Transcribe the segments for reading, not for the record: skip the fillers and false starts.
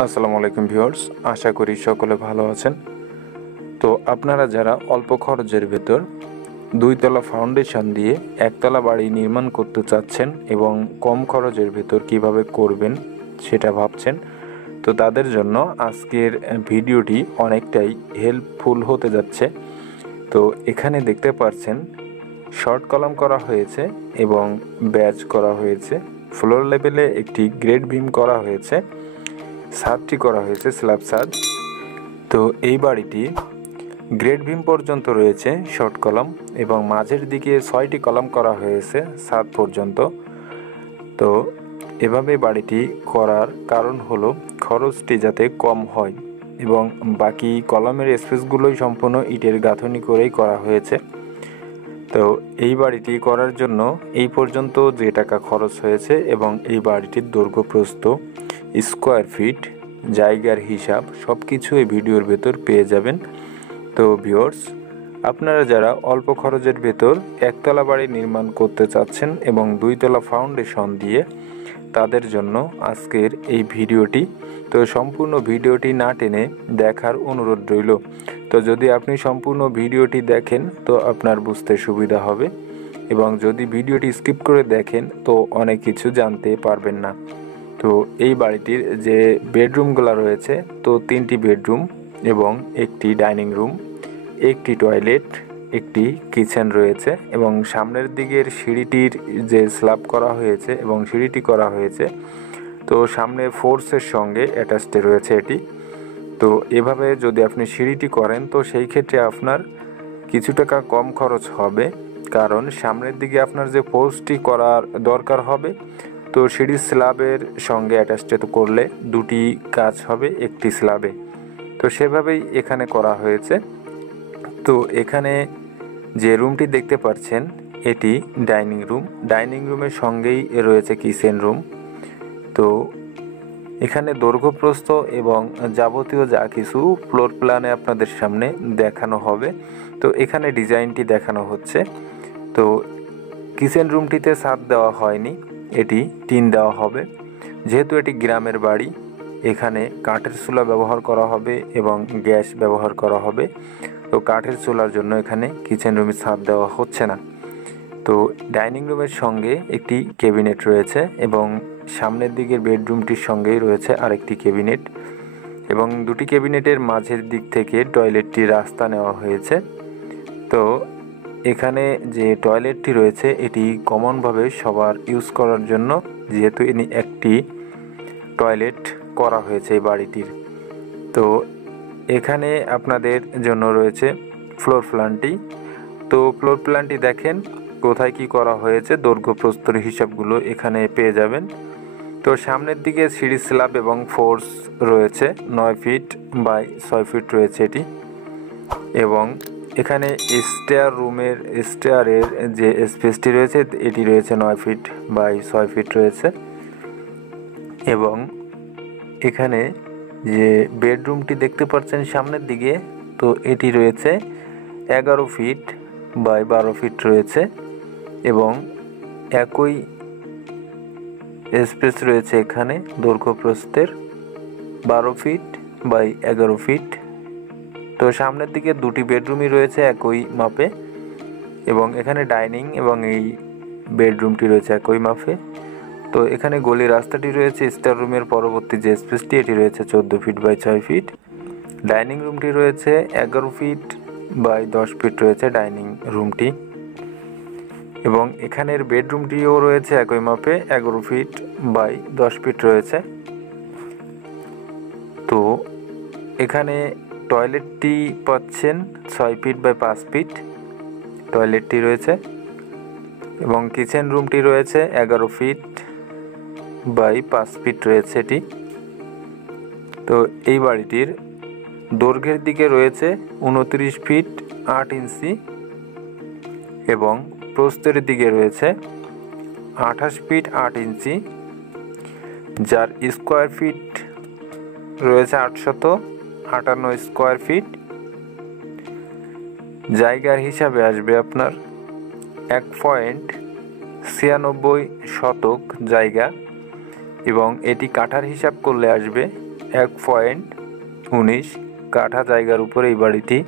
আসসালামু আলাইকুম ভিউয়ার্স, আশা করি সকলে ভালো আছেন। তো আপনারা যারা অল্প খরচের ভেতর দুইতলা ফাউন্ডেশন দিয়ে একতলা বাড়ি নির্মাণ করতে চাচ্ছেন এবং কম খরচের ভেতর কিভাবে করবেন সেটা ভাবছেন, তো তাদের জন্য আজকের ভিডিওটি অনেকটাই হেল্পফুল হতে যাচ্ছে। তো এখানে দেখতে পাচ্ছেন শর্ট কলাম করা হয়েছে এবং ব্যাচ করা হয়েছে, ফ্লোর লেভেলে একটি গ্রেড বিম করা হয়েছে, ছাদটি করা হয়েছে স্ল্যাব ছাদ। তো এই বাড়িটি গ্রেড বিম পর্যন্ত রয়েছে শর্ট কলাম এবং মাঝের দিকে 6টি কলাম করা হয়েছে ছাদ পর্যন্ত। তো এভাবে বাড়িটি করার কারণ হলো খরচটি যাতে কম হয় এবং বাকি কলামের স্পেসগুলোই সম্পূর্ণ ইটের গাঁথনি করেই করা হয়েছে। তো এই বাড়িটি করার জন্য এই পর্যন্ত যে টাকা খরচ হয়েছে এবং এই বাড়িটির দৈর্ঘ্য প্রস্থ, স্কোয়ার ফিট, জায়গার হিসাব সব কিছু এই ভিডিওর ভেতর পেয়ে যাবেন। তো ভিউয়ার্স, আপনারা যারা অল্প খরচের ভেতর একতলা বাড়ি নির্মাণ করতে চাচ্ছেন এবং দুইতলা ফাউন্ডেশন দিয়ে, তাদের জন্য আজকের এই ভিডিওটি। তো সম্পূর্ণ ভিডিওটি না টেনে দেখার অনুরোধ রইল। তো যদি আপনি সম্পূর্ণ ভিডিওটি দেখেন তো আপনার বুঝতে সুবিধা হবে এবং যদি ভিডিওটি স্কিপ করে দেখেন তো অনেক কিছু জানতে পারবেন না। তো এই বাড়িটির যে বেডরুমগুলো রয়েছে, তো 3টি বেডরুম এবং একটি ডাইনিং রুম, একটি টয়লেট, একটি কিচেন রয়েছে এবং সামনের দিকের সিঁড়িটির যে স্ল্যাব করা হয়েছে এবং সিঁড়িটি করা হয়েছে, তো সামনে ফোর্সের সঙ্গে অ্যাটাচড রয়েছে এটি। তো এভাবে যদি আপনি সিঁড়িটি করেন তো সেই ক্ষেত্রে আপনার কিছু টাকা কম খরচ হবে, কারণ সামনের দিকে আপনার যে ফোর্সটি করার দরকার হবে, তো সিঁড়ির স্ল্যাবের সঙ্গে অ্যাটাচড করলে দুটি কাজ হবে একটি স্ল্যাবে। তো সেভাবেই এখানে করা হয়েছে। তো এখানে যে রুমটি দেখতে পাচ্ছেন এটি ডাইনিং রুম, ডাইনিং রুমের সঙ্গেই রয়েছে কিচেন রুম। তো এখানে দৈর্ঘ্যপ্রস্থ এবং যাবতীয় যা কিছু ফ্লোর প্ল্যানে আপনাদের সামনে দেখানো হবে। তো এখানে ডিজাইনটি দেখানো হচ্ছে। তো কিচেন রুমটিতে ছাদ দেওয়া হয়নি, এটি টিন দেওয়া হবে। যেহেতু এটি গ্রামের বাড়ি, এখানে কাঠের চুলা ব্যবহার করা হবে এবং গ্যাস ব্যবহার করা হবে। তো কাঠের চুলার জন্য এখানে কিচেন রুমে ছাদ দেওয়া হচ্ছে না। তো ডাইনিং রুমের সঙ্গে একটি ক্যাবিনেট রয়েছে এবং সামনের দিকের বেডরুমটির সঙ্গেই রয়েছে আরেকটি ক্যাবিনেট এবং দুটি ক্যাবিনেটের মাঝের দিক থেকে টয়লেটটি রাস্তা নেওয়া হয়েছে। তো এখানে যে টয়লেটটি রয়েছে এটি কমনভাবে সবার ইউজ করার জন্য, যেহেতু একটি টয়লেট করা হয়েছে এই বাড়িটির। তো এখানে আপনাদের জন্য রয়েছে ফ্লোর প্ল্যানটি। তো ফ্লোর প্ল্যানটি দেখেন কোথায় কি করা হয়েছে, দৈর্ঘ্য প্রস্থের হিসাবগুলো এখানে পেয়ে যাবেন। তো সামনের দিকে সিঁড়ি স্ল্যাব এবং ফোর্স রয়েছে 9 ফিট বাই 6 ফিট রয়েছে এটি। এবং এখানে স্টেয়ারের যে স্পেসটি রয়েছে এটি রয়েছে 9 ফিট বাই 6 ফিট রয়েছে। এবং এখানে যে বেডরুমটি দেখতে পাচ্ছেন সামনের দিকে, তো এটি রয়েছে 11 ফিট বাই 12 ফিট রয়েছে এবং একই স্পেস রয়েছে এখানে দৈর্ঘ্য প্রস্থের 12 ফিট বাই 11 ফিট। তো সামনের দিকে দুটি বেডরুমই রয়েছে একই মাপে এবং এখানে ডাইনিং এবং এই বেডরুমটি রয়েছে একই মাপে। তো এখানে গলি রাস্তাটি রয়েছে স্টার রুমের পরবর্তী যে স্পেসটি এটি রয়েছে 14 ফিট বাই 6 ফিট। ডাইনিং রুমটি রয়েছে 11 ফিট বাই 10 ফিট রয়েছে ডাইনিং রুমটি এবং এখানের বেডরুমটিও রয়েছে একই মাপে 11 ফিট বাই 10 ফিট রয়েছে। তো এখানে টয়লেটটি পাচ্ছেন 6 ফিট বাই 5 ফিট টয়লেটটি রয়েছে এবং কিচেন রুমটি রয়েছে 11 ফিট বাই 5 ফিট রয়েছে এটি। তো এই বাড়িটির দৈর্ঘ্যের দিকে রয়েছে 29 ফিট 8 ইঞ্চি এবং প্রস্থের দিকে রয়েছে 28 ফিট 8 ইঞ্চি, যার স্কোয়ার ফিট রয়েছে 858 স্কোয়ার ফিট। জায়গার হিসাবে আসবে আপনার 1.96 শতক জায়গা এবং এটি কাঠার হিসাব করলে আসবে 1.19 কাঠা জায়গার উপরে এই বাড়িটি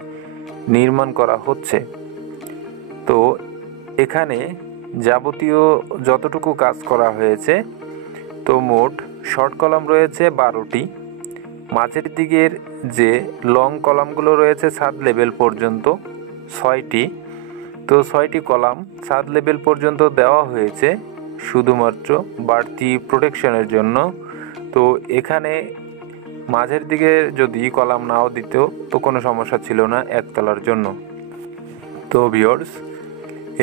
নির্মাণ করা হচ্ছে। তো এখানে যাবতীয় যতটুকু কাজ করা হয়েছে, তো মোট শর্ট কলাম রয়েছে 12টি। মাঝের দিকের যে লং কলামগুলো রয়েছে ছাদ লেভেল পর্যন্ত 6টি। তো 6টি কলাম ছাদ লেভেল পর্যন্ত দেওয়া হয়েছে শুধুমাত্র বাড়তি প্রোটেকশনের জন্য। তো এখানে মাঝের দিকে যদি কলাম নাও দিত তো কোনো সমস্যা ছিল না একতলার জন্য। তো ভিউয়ার্স,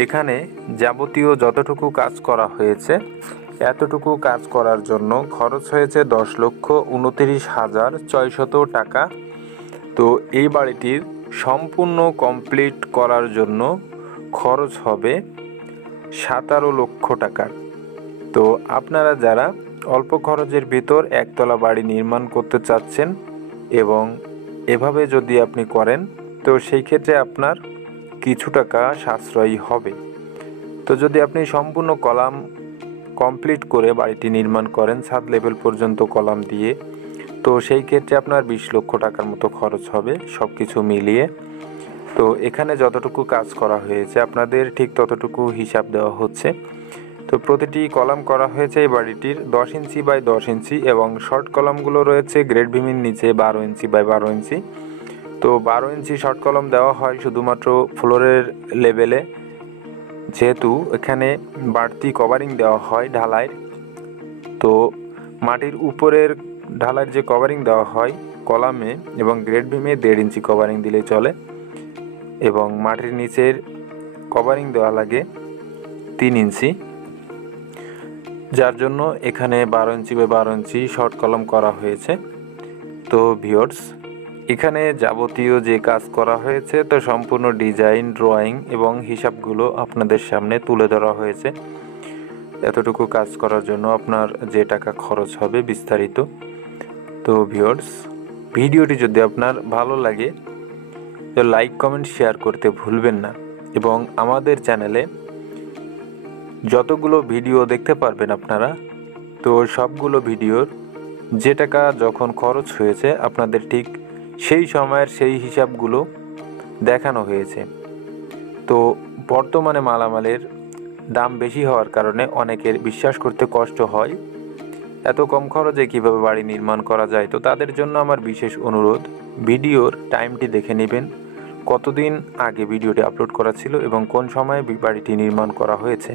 এখানে যাবতীয় যতটুকু কাজ করা হয়েছে এতটুকু কাজ করার জন্য খরচ হয়েছে 10,29,600 টাকা। তো এই বাড়িটির সম্পূর্ণ কমপ্লিট করার জন্য খরচ হবে 17 লক্ষ টাকা। তো আপনারা যারা অল্প খরচের ভিতর একতলা বাড়ি নির্মাণ করতে চাচ্ছেন এবং এভাবে যদি আপনি করেন তো সেই ক্ষেত্রে আপনার কিছু টাকা সাশ্রয়ী হবে। তো যদি আপনি সম্পূর্ণ কলাম কমপ্লিট করে বাড়িটি নির্মাণ করেন ছাদ লেভেল পর্যন্ত কলাম দিয়ে, তো সেই ক্ষেত্রে আপনার 20 লক্ষ টাকার মতো খরচ হবে সব কিছু মিলিয়ে। তো এখানে যতটুকু কাজ করা হয়েছে আপনাদের ঠিক ততটুকু হিসাব দেওয়া হচ্ছে। তো প্রতিটি কলাম করা হয়েছে এই বাড়িটির 10 ইঞ্চি বাই 10 ইঞ্চি এবং শর্ট কলামগুলো রয়েছে গ্রেড বিমের নিচে 12 ইঞ্চি বাই 12 ইঞ্চি। তো 12 ইঞ্চি শর্ট কলাম দেওয়া হয় শুধুমাত্র ফ্লোরের লেভেলে, যেহেতু এখানে বাড়তি কভারিং দেওয়া হয় ঢালাইয়ের। তো মাটির উপরের ঢালাইয়ের যে কভারিং দেওয়া হয় কলামে এবং গ্রেড বিমে 1.5 ইঞ্চি কভারিং দিলেই চলে এবং মাটির নিচের কভারিং দেওয়া লাগে 3 ইঞ্চি, যার জন্য এখানে 12 inch by 12 inch short column করা হয়েছে। তো ভিউয়ার্স, এখানে যাবতীয় যে কাজ করা হয়েছে তো সম্পূর্ণ ডিজাইন, ড্রয়িং এবং হিসাবগুলো আপনাদের সামনে তুলে ধরা হয়েছে। এতটুকু কাজ করার জন্য আপনার যে টাকা খরচ হবে বিস্তারিত। তো ভিউয়ার্স, ভিডিওটি যদি আপনার ভালো লাগে তো লাইক, কমেন্ট, শেয়ার করতে ভুলবেন না এবং আমাদের চ্যানেলে যতগুলো ভিডিও দেখতে পারবেন আপনারা, তো সবগুলো ভিডিওর যে টাকা যখন খরচ হয়েছে আপনাদের ঠিক সেই সময়ের সেই হিসাবগুলো দেখানো হয়েছে। তো বর্তমানে মালামালের দাম বেশি হওয়ার কারণে অনেকের বিশ্বাস করতে কষ্ট হয় এত কম খরচে কীভাবে বাড়ি নির্মাণ করা যায়। তো তাদের জন্য আমার বিশেষ অনুরোধ, ভিডিওর টাইমটি দেখে নেবেন, কতদিন আগে ভিডিওটি আপলোড করা ছিল এবং কোন সময়ে বাড়িটি নির্মাণ করা হয়েছে।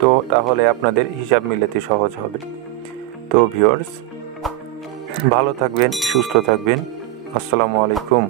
তো তাহলে আপনাদের হিসাব মিলাতে সহজ হবে। তো ভিউয়ার্স, ভালো থাকবেন, সুস্থ থাকবেন। আসসালামু আলাইকুম।